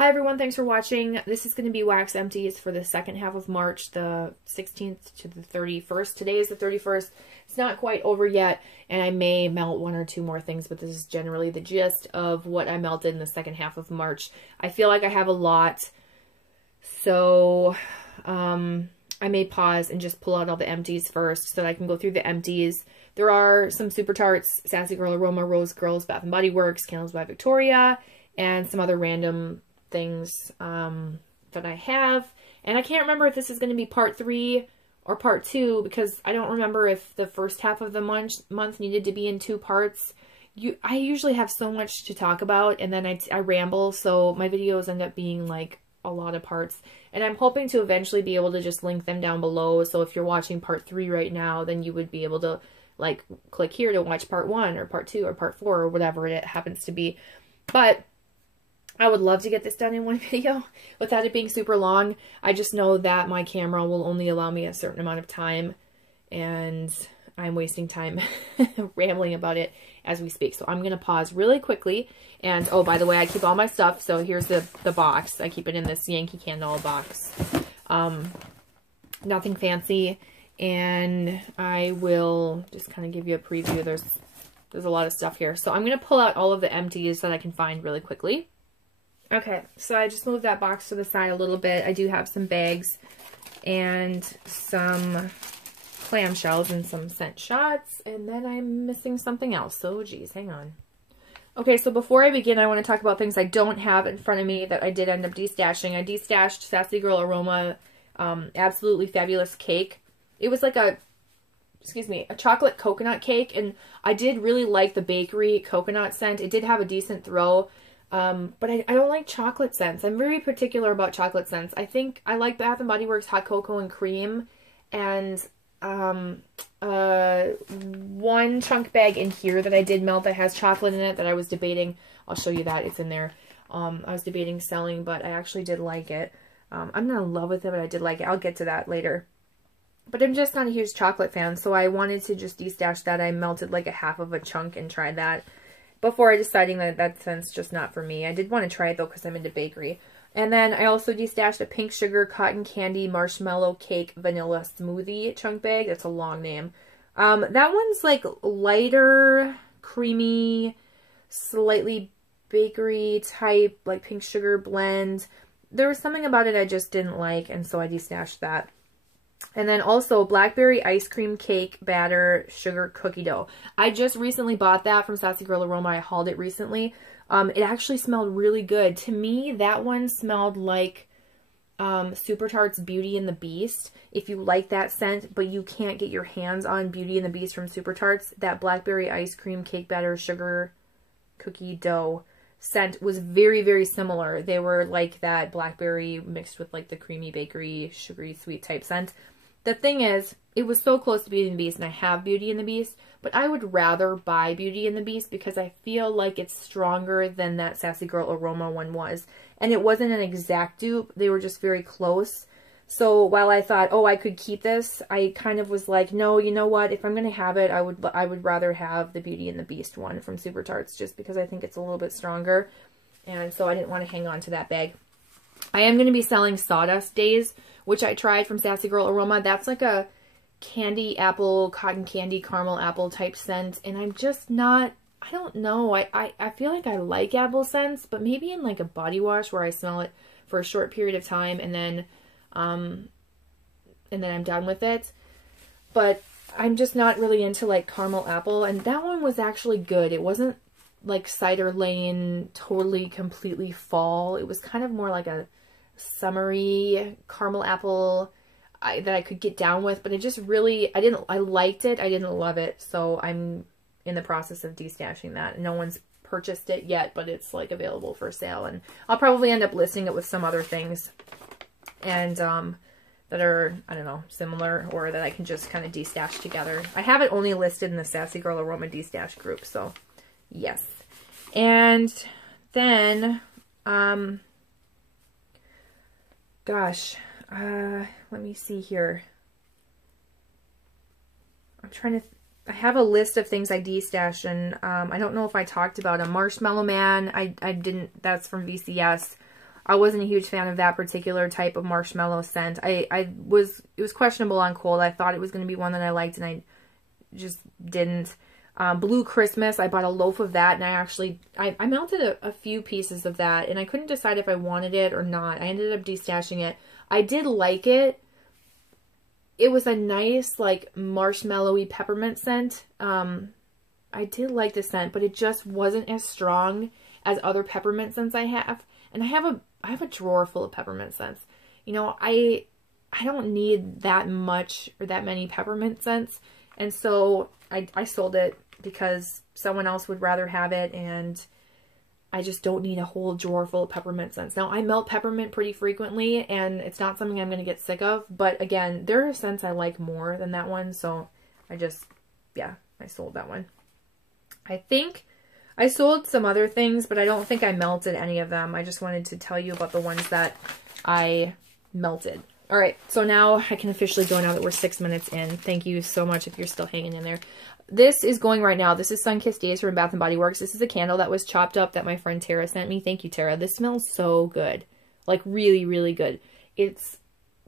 Hi everyone, thanks for watching. This is going to be wax empties for the second half of March, the 16th to the 31st. Today is the 31st. It's not quite over yet, and I may melt one or two more things, but this is generally the gist of what I melted in the second half of March. I feel like I have a lot, so I may pause and just pull out all the empties first so that I can go through the empties. There are some Super Tarts, Sassy Girl Aroma, Rose Girls, Bath & Body Works, Candles by Victoria, and some other random things that I have. And I can't remember if this is going to be part 3 or part 2 because I don't remember if the first half of the month needed to be in 2 parts. I usually have so much to talk about and then I ramble, so my videos end up being like a lot of parts. And I'm hoping to eventually be able to just link them down below, so if you're watching part 3 right now, then you would be able to like click here to watch part 1 or part 2 or part 4 or whatever it happens to be. But I would love to get this done in one video without it being super long. I just know that my camera will only allow me a certain amount of time, and I'm wasting time rambling about it as we speak. So I'm going to pause really quickly. And, oh, by the way, I keep all my stuff. So here's the box. I keep it in this Yankee Candle box. Nothing fancy. And I will just kind of give you a preview. There's a lot of stuff here. So I'm going to pull out all of the empties that I can find really quickly. Okay, so I just moved that box to the side a little bit. I do have some bags and some clamshells and some scent shots, and then I'm missing something else, so geez, hang on. Okay, so before I begin, I want to talk about things I don't have in front of me that I did end up destashing. I destashed Sassy Girl Aroma Absolutely Fabulous Cake. It was like a chocolate coconut cake, and I did really like the bakery coconut scent. It did have a decent throw. But I don't like chocolate scents. I'm very particular about chocolate scents. I think I like Bath & Body Works Hot Cocoa and Cream, and one chunk bag in here that I did melt that has chocolate in it that I was debating. I'll show you that. It's in there. I was debating selling, but I actually did like it. I'm not in love with it, but I did like it. I'll get to that later. But I'm just not a huge chocolate fan, so I wanted to just destash that. I melted like a half of a chunk and tried that before deciding that that scent's just not for me. I did want to try it though because I'm into bakery. And then I also destashed a pink sugar cotton candy marshmallow cake vanilla smoothie chunk bag. That's a long name. That one's like lighter, creamy, slightly bakery type, like pink sugar blend. There was something about it I just didn't like, and so I destashed that. And then also blackberry ice cream cake batter sugar cookie dough. I just recently bought that from Sassy Girl Aroma. I hauled it recently. It actually smelled really good. To me, that one smelled like Super Tarts Beauty and the Beast. If you like that scent, but you can't get your hands on Beauty and the Beast from Super Tarts, that blackberry ice cream cake batter sugar cookie dough scent was very, very similar. They were like that blackberry mixed with like the creamy bakery, sugary sweet type scent. The thing is, it was so close to Beauty and the Beast, and I have Beauty and the Beast, but I would rather buy Beauty and the Beast because I feel like it's stronger than that Sassy Girl Aroma one was. And it wasn't an exact dupe. They were just very close. So while I thought, oh, I could keep this, I kind of was like, no, you know what? If I'm going to have it, I would rather have the Beauty and the Beast one from Super Tarts just because I think it's a little bit stronger. And so I didn't want to hang on to that bag. I am going to be selling Sawdust Days, which I tried from Sassy Girl Aroma. That's like a candy apple, cotton candy, caramel apple type scent. And I'm just not, I don't know. I feel like I like apple scents, but maybe in like a body wash where I smell it for a short period of time and then I'm done with it. But I'm just not really into like caramel apple. And that one was actually good. It wasn't like Cider Lane, totally, completely fall. It was kind of more like a summery caramel apple that I could get down with, but it just really, I liked it. I didn't love it. So I'm in the process of destashing that. No one's purchased it yet, but it's like available for sale. And I'll probably end up listing it with some other things and that are, I don't know, similar, or that I can just kind of destash together. I have it only listed in the Sassy Girl Aroma destash group, so yes. And then, gosh, let me see here. I'm trying to, I have a list of things I destashed, and I don't know if I talked about a Marshmallow Man. I didn't, that's from VCS. I wasn't a huge fan of that particular type of marshmallow scent. It was questionable on cold. I thought it was going to be one that I liked, and I just didn't. Blue Christmas, I bought a loaf of that, and I melted a few pieces of that, and I couldn't decide if I wanted it or not. I ended up destashing it. I did like it. It was a nice, like, marshmallowy peppermint scent. I did like the scent, but it just wasn't as strong as other peppermint scents I have. And I have a drawer full of peppermint scents. You know, I don't need that much or that many peppermint scents. And so I sold it because someone else would rather have it, and I just don't need a whole drawer full of peppermint scents. Now, I melt peppermint pretty frequently, and it's not something I'm going to get sick of. But again, there are scents I like more than that one, so I sold that one. I think I sold some other things, but I don't think I melted any of them. I just wanted to tell you about the ones that I melted. All right, so now I can officially go now that we're 6 minutes in. Thank you so much if you're still hanging in there. This is going right now. This is Sun-Kissed Days from Bath & Body Works. This is a candle that was chopped up that my friend Tara sent me. Thank you, Tara. This smells so good. Like, really, really good. It's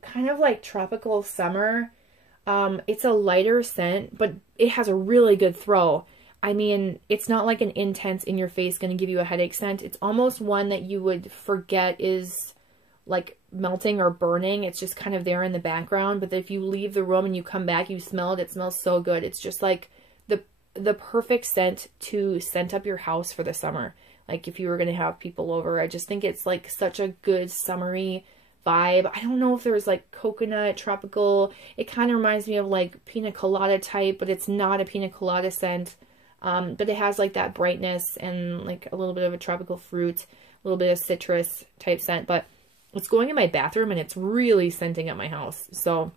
kind of like tropical summer. It's a lighter scent, but it has a really good throw. I mean, it's not like an intense in-your-face going to give you a headache scent. It's almost one that you would forget is like melting or burning. It's just kind of there in the background. But if you leave the room and you come back, you smell it. It smells so good. It's just like the perfect scent to scent up your house for the summer. Like if you were going to have people over, I just think it's like such a good summery vibe. I don't know if there's like coconut, tropical. It kind of reminds me of like pina colada type, but it's not a pina colada scent. But it has like that brightness and like a little bit of a tropical fruit, a little bit of citrus type scent, but it's going in my bathroom and it's really scenting up my house. So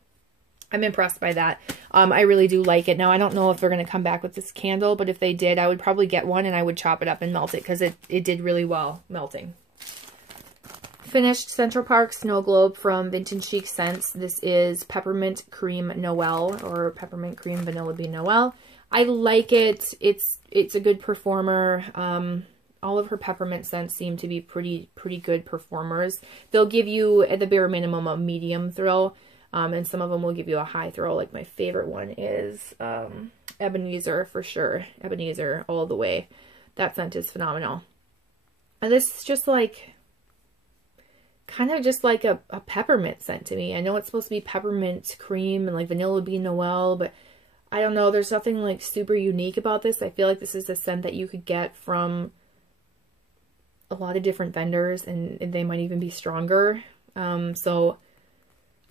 I'm impressed by that. I really do like it. Now, I don't know if they're going to come back with this candle, but if they did, I would probably get one and I would chop it up and melt it because it did really well melting. Finished Central Park Snow Globe from Vintage Chic Scents. This is Peppermint Cream Noel or Peppermint Cream Vanilla Bean Noel. I like it. It's a good performer. All of her peppermint scents seem to be pretty good performers. They'll give you, at the bare minimum, a medium throw. And some of them will give you a high throw. Like my favorite one is Ebenezer for sure. Ebenezer all the way. That scent is phenomenal. And this is just like, kind of just like a peppermint scent to me. I know it's supposed to be peppermint cream and like vanilla bean Noel, but I don't know. There's nothing like super unique about this. I feel like this is a scent that you could get from a lot of different vendors and they might even be stronger. So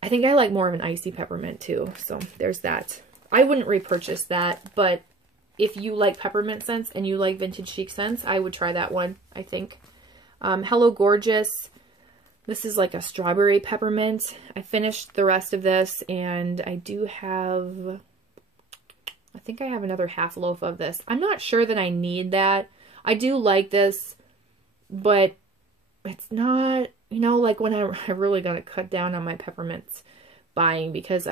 I think I like more of an icy peppermint too. So there's that. I wouldn't repurchase that, but if you like peppermint scents and you like Vintage Chic scents, I would try that one, I think. Hello Gorgeous. This is like a strawberry peppermint. I finished the rest of this and I do have, I think I have another half loaf of this. I'm not sure that I need that. I do like this, but it's not, you know, like when I'm really going to cut down on my peppermints buying because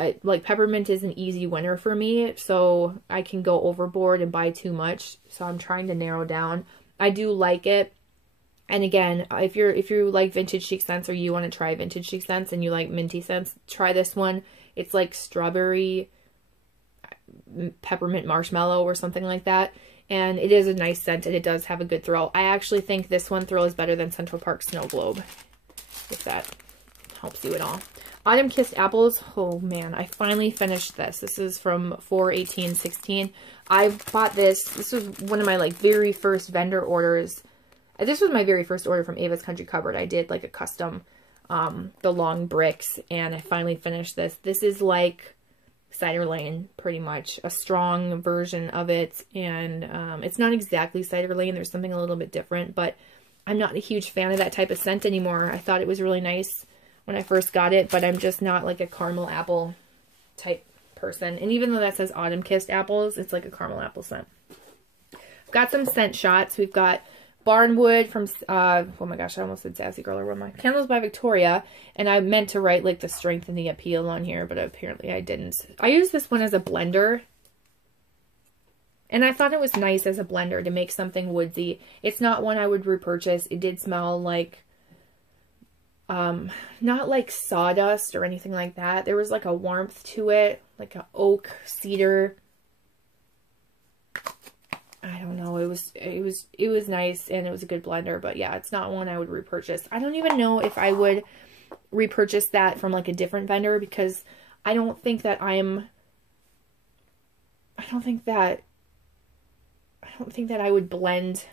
peppermint is an easy winner for me. So I can go overboard and buy too much. So I'm trying to narrow down. I do like it. And again, if you like Vintage Chic scents or you want to try Vintage Chic scents and you like minty scents, try this one. It's like strawberry peppermint marshmallow or something like that. And it is a nice scent and it does have a good throw. I actually think this one throws better than Central Park Snow Globe, if that helps you at all. Autumn Kissed Apples. Oh man, I finally finished this. This is from 4/18/16. I bought this. This was one of my like very first vendor orders. This was my very first order from Ava's Country Cupboard. I did like a custom, the long bricks, and I finally finished this. This is like Cider Lane, pretty much. A strong version of it, and it's not exactly Cider Lane. There's something a little bit different, but I'm not a huge fan of that type of scent anymore. I thought it was really nice when I first got it, but I'm just not like a caramel apple type person. And even though that says Autumn Kissed Apples, it's like a caramel apple scent. I've got some scent shots. We've got Barnwood from, oh my gosh, I almost said Sassy Girl or my Candles by Victoria. And I meant to write like the strength and the appeal on here, but apparently I didn't. I used this one as a blender. And I thought it was nice as a blender to make something woodsy. It's not one I would repurchase. It did smell like Not like sawdust or anything like that. There was like a warmth to it, like an oak, cedar. I don't know. It was nice and it was a good blender, but yeah, it's not one I would repurchase. I don't even know if I would repurchase that from like a different vendor, because I don't think that I would blend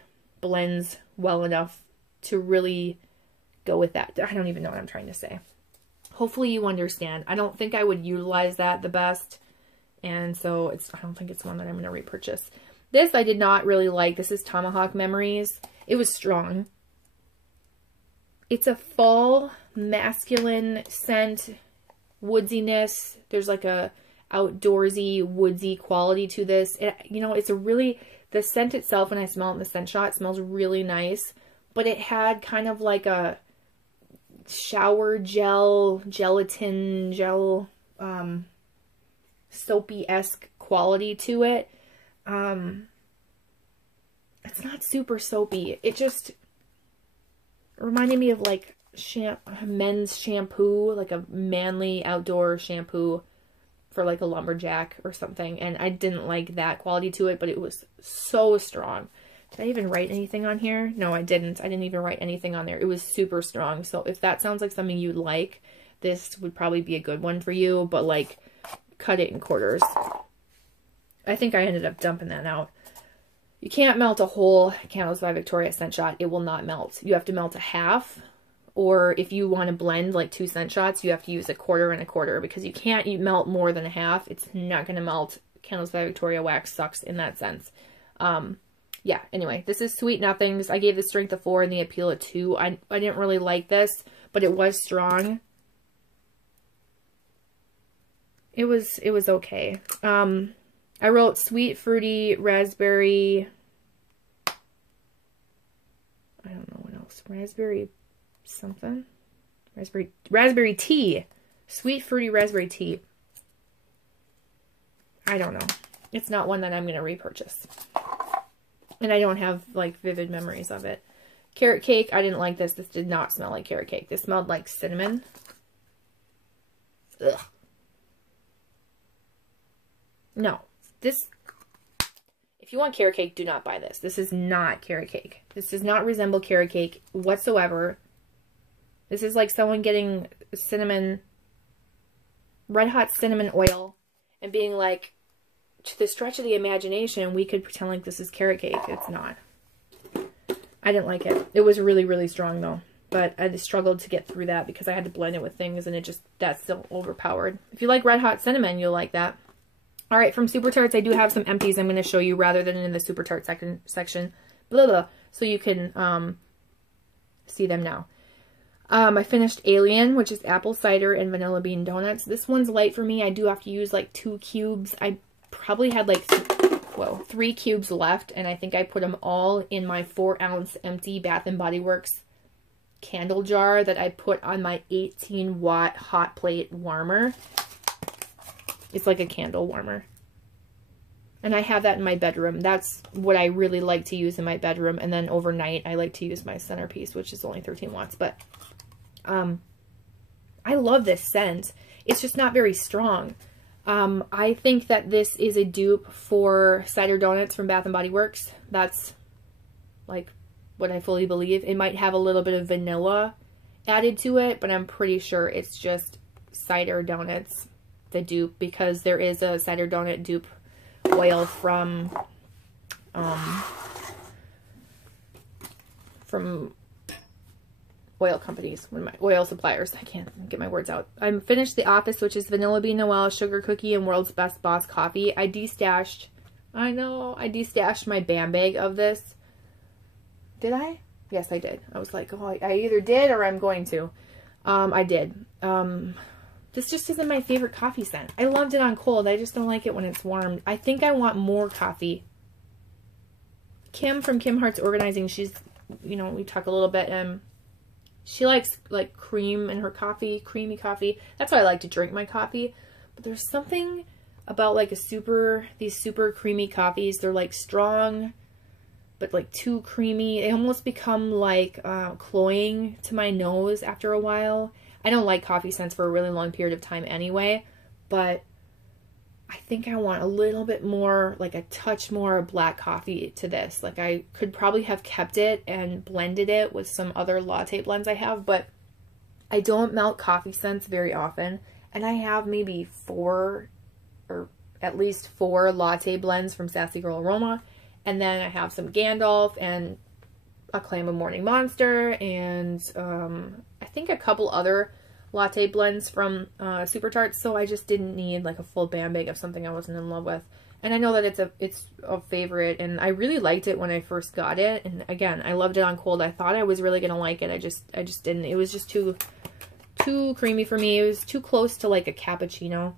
blends well enough to really go with that. I don't even know what I'm trying to say. Hopefully you understand. I don't think I would utilize that the best. And so I don't think it's one that I'm going to repurchase. This I did not really like. This is Tomahawk Memories. It was strong. It's a fall masculine scent, woodsiness. There's like a outdoorsy, woodsy quality to this. You know, it's a really, the scent itself, when I smell it in the scent shot, smells really nice. But it had kind of like a shower gel, gelatin gel, soapy-esque quality to it. It's not super soapy. It just reminded me of like men's shampoo, like a manly outdoor shampoo for like a lumberjack or something. And I didn't like that quality to it, but it was so strong. Did I even write anything on here? No, I didn't. I didn't even write anything on there. It was super strong. So if that sounds like something you'd like, this would probably be a good one for you, but like cut it in quarters. I think I ended up dumping that out. You can't melt a whole Candles by Victoria scent shot. It will not melt. You have to melt a half, or if you want to blend like 2 scent shots, you have to use a quarter and a quarter, because you can't melt more than a half. It's not going to melt. Candles by Victoria wax sucks in that sense. Yeah, anyway, this is Sweet Nothings. I gave the strength a 4 and the appeal a 2. I didn't really like this, but it was strong. It was okay. I wrote sweet, fruity, raspberry. I don't know what else. Raspberry something. Raspberry tea. Sweet, fruity, raspberry tea. I don't know. It's not one that I'm going to repurchase. And I don't have, like, vivid memories of it. Carrot cake. I didn't like this. This did not smell like carrot cake. This smelled like cinnamon. Ugh. No. This, if you want carrot cake, do not buy this. This is not carrot cake. This does not resemble carrot cake whatsoever. This is like someone getting cinnamon, red hot cinnamon oil and being like, to the stretch of the imagination, we could pretend like this is carrot cake. It's not. I didn't like it. It was really, really strong though. But I struggled to get through that because I had to blend it with things and it just, that's still overpowered. If you like red hot cinnamon, you'll like that. All right, from Super Tarts, I do have some empties I'm going to show you rather than in the Super Tart section. Blah, blah, so you can see them now. I finished Alien, which is apple cider and vanilla bean donuts. This one's light for me. I do have to use like 2 cubes. I probably had like, 3 cubes left, and I think I put them all in my 4-ounce empty Bath & Body Works candle jar that I put on my 18-watt hot plate warmer. It's like a candle warmer. And I have that in my bedroom. That's what I really like to use in my bedroom. And then overnight, I like to use my Centerpiece, which is only 13 watts. But I love this scent. It's just not very strong. I think that this is a dupe for Cider Donuts from Bath & Body Works. That's like what I fully believe. It might have a little bit of vanilla added to it, but I'm pretty sure it's just Cider Donuts, the dupe, because there is a Cider Donut dupe oil from oil companies, one of my oil suppliers. I can't get my words out. I finished The Office, which is Vanilla Bean Noel, Sugar Cookie, and World's Best Boss Coffee. I destashed my BAM bag of this. Did I? Yes, I did. I was like, oh, I either did or I'm going to. I did. This just isn't my favorite coffee scent. I loved it on cold. I just don't like it when it's warmed. I think I want more coffee. Kim from Kim Hearts Organizing, she's, you know, we talk a little bit, she likes like cream in her coffee, creamy coffee. That's why I like to drink my coffee. But there's something about like these super creamy coffees. They're like strong. but like too creamy. They almost become like cloying to my nose after a while. I don't like coffee scents for a really long period of time anyway, but I think I want a little bit more, like a touch more black coffee to this. Like I could probably have kept it and blended it with some other latte blends I have, but I don't melt coffee scents very often. And I have maybe 4 or at least 4 latte blends from Sassy Girl Aroma. And then I have some Gandalf and a Clam of Morning Monster and I think a couple other latte blends from Super Tarts, so I just didn't need like a full band bag of something I wasn't in love with. And I know that it's a favorite, and I really liked it when I first got it. And again, I loved it on cold. I thought I was really gonna like it. I just didn't. It was just too creamy for me. It was too close to like a cappuccino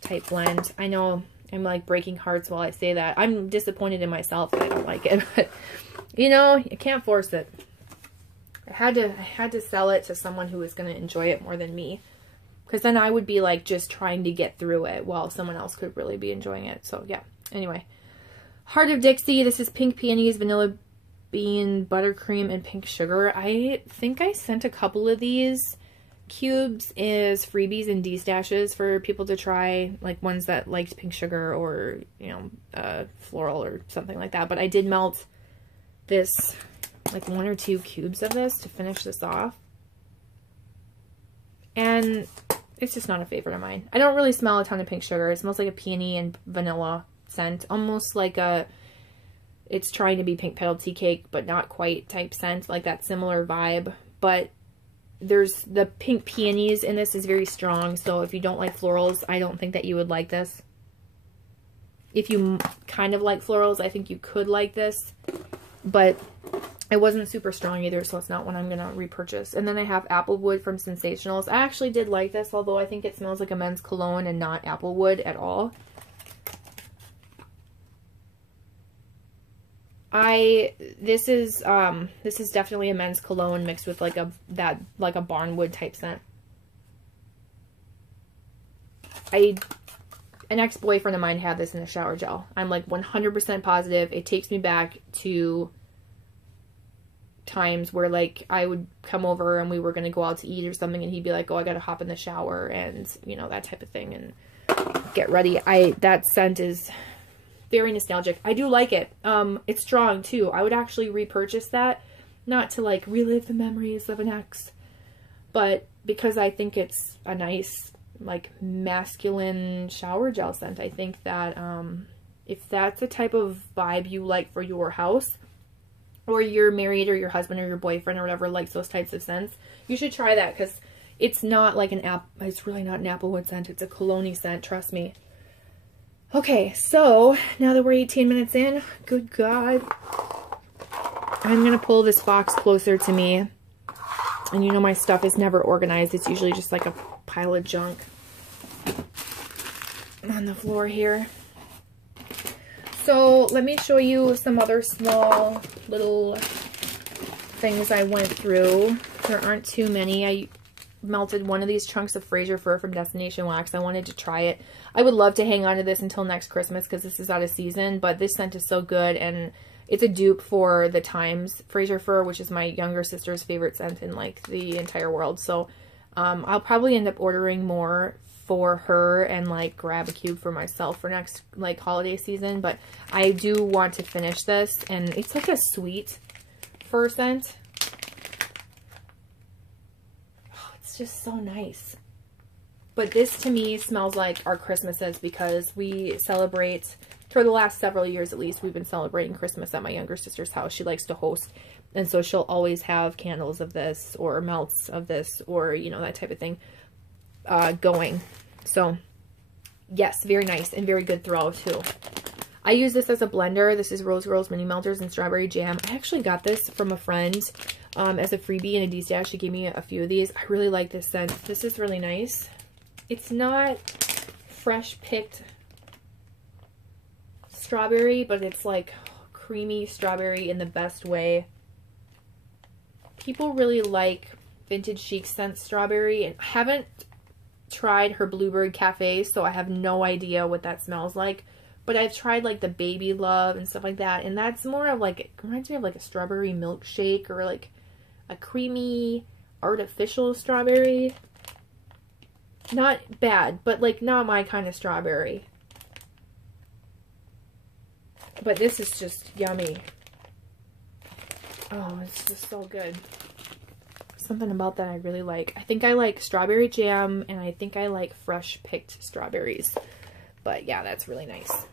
type blend. I know I'm like breaking hearts while I say that. I'm disappointed in myself that I don't like it, but you know, you can't force it. I had to sell it to someone who was going to enjoy it more than me, because then I would be like just trying to get through it while someone else could really be enjoying it. So yeah, anyway, Heart of Dixie. This is pink peonies, vanilla bean, buttercream, and pink sugar. I think I sent a couple of these cubes as freebies and D-stashes for people to try, like ones that liked pink sugar or, you know, floral or something like that. But I did melt this, like 1 or 2 cubes of this to finish this off. And it's just not a favorite of mine. I don't really smell a ton of pink sugar. It smells like a peony and vanilla scent. Almost like a, it's trying to be pink petal tea cake, but not quite type scent. Like that similar vibe. But there's the pink peonies in this is very strong. So if you don't like florals, I don't think that you would like this. If you kind of like florals, I think you could like this. But it wasn't super strong either, so it's not one I'm going to repurchase. And then I have Applewood from Sensationals. I actually did like this, although I think it smells like a men's cologne and not Applewood at all. This is definitely a men's cologne mixed with like a barnwood type scent. An ex-boyfriend of mine had this in a shower gel. I'm like 100% positive. It takes me back to times where like I would come over and we were going to go out to eat or something, and he'd be like, oh, I got to hop in the shower, and you know, that type of thing, and get ready. That scent is very nostalgic. I do like it. It's strong too. I would actually repurchase that, not to like relive the memories of an ex, but because I think it's a nice like masculine shower gel scent. I think that if that's the type of vibe you like for your house, or you're married, or your husband or your boyfriend or whatever likes those types of scents, you should try that, because it's not like it's really not an Applewood scent. It's a cologne scent, trust me. Okay, so now that we're 18 minutes in, good God, I'm going to pull this box closer to me. And you know my stuff is never organized. It's usually just like a pile of junk on the floor here. So let me show you some other small little things I went through. There aren't too many. I melted one of these chunks of Fraser Fir from Destination Wax. I wanted to try it. I would love to hang on to this until next Christmas because this is out of season, but this scent is so good, and it's a dupe for the Times Fraser Fir, which is my younger sister's favorite scent in like the entire world. So I'll probably end up ordering more for her and like grab a cube for myself for next like holiday season. But I do want to finish this, and it's like a sweet fir scent. Oh, it's just so nice. But this to me smells like our Christmases, because we celebrate, for the last several years at least, we've been celebrating Christmas at my younger sister's house. She likes to host, and so she'll always have candles of this or melts of this or, you know, that type of thing going. So yes, very nice and very good throw too. I use this as a blender. This is Rose Girls Mini Melters and Strawberry Jam. I actually got this from a friend as a freebie and a D-stash. She gave me a few of these. I really like this scent. This is really nice. It's not fresh picked strawberry, but it's like creamy strawberry in the best way. People really like Vintage Chic scent strawberry, and I haven't tried her Bluebird Cafe, so I have no idea what that smells like. But I've tried like the Baby Love and stuff like that, and that's more of like, it reminds me of like a strawberry milkshake or like a creamy artificial strawberry. Not bad, but like not my kind of strawberry. But this is just yummy. Oh, it's just so good. Something about that I really like. I think I like strawberry jam, and I think I like fresh picked strawberries. But yeah, that's really nice.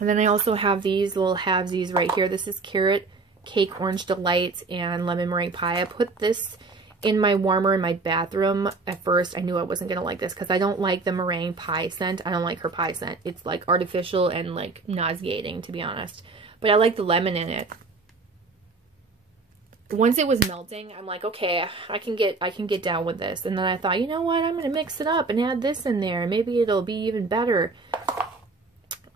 And then I also have these little halvesies right here. This is Carrot Cake Orange Delight and Lemon Meringue Pie. I put this in my warmer in my bathroom. At first, I knew I wasn't going to like this because I don't like the meringue pie scent. I don't like her pie scent. It's like artificial and like nauseating, to be honest. But I like the lemon in it. Once it was melting, I'm like, okay, I can get down with this. And then I thought, you know what? I'm going to mix it up and add this in there. Maybe it'll be even better.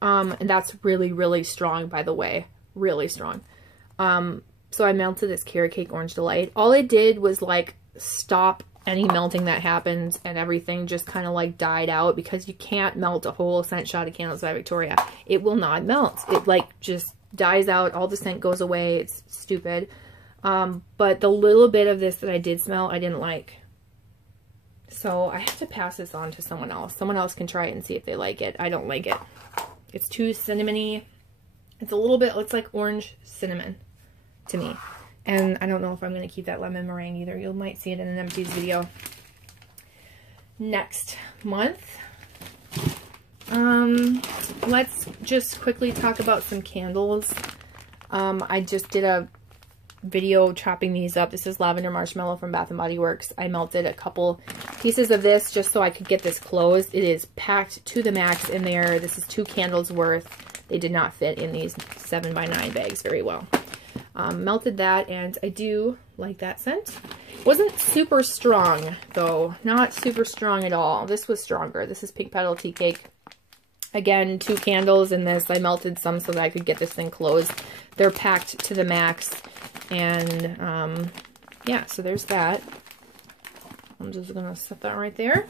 And that's really, really strong, by the way. Really strong. So I melted this Carrot Cake Orange Delight. All it did was like stop any melting that happened, and everything just kind of like died out, because you can't melt a whole scent shot of Candles by Victoria. It will not melt. It like just dies out. All the scent goes away. It's stupid. But the little bit of this that I did smell, I didn't like. So I have to pass this on to someone else. Someone else can try it and see if they like it. I don't like it. It's too cinnamony. It's a little bit, it's like orange cinnamon to me. And I don't know if I'm going to keep that lemon meringue either. You might see it in an Empties video. Next month, let's just quickly talk about some candles. I just did a video chopping these up. This is Lavender Marshmallow from Bath & Body Works. I melted a couple pieces of this just so I could get this closed. It is packed to the max in there. This is 2 candles worth. They did not fit in these 7x9 bags very well. Melted that, and I do like that scent. Wasn't super strong, though. Not super strong at all. This was stronger. This is Pink Petal Tea Cake. Again, 2 candles in this. I melted some so that I could get this thing closed. They're packed to the max. And, yeah, so there's that. I'm just going to set that right there.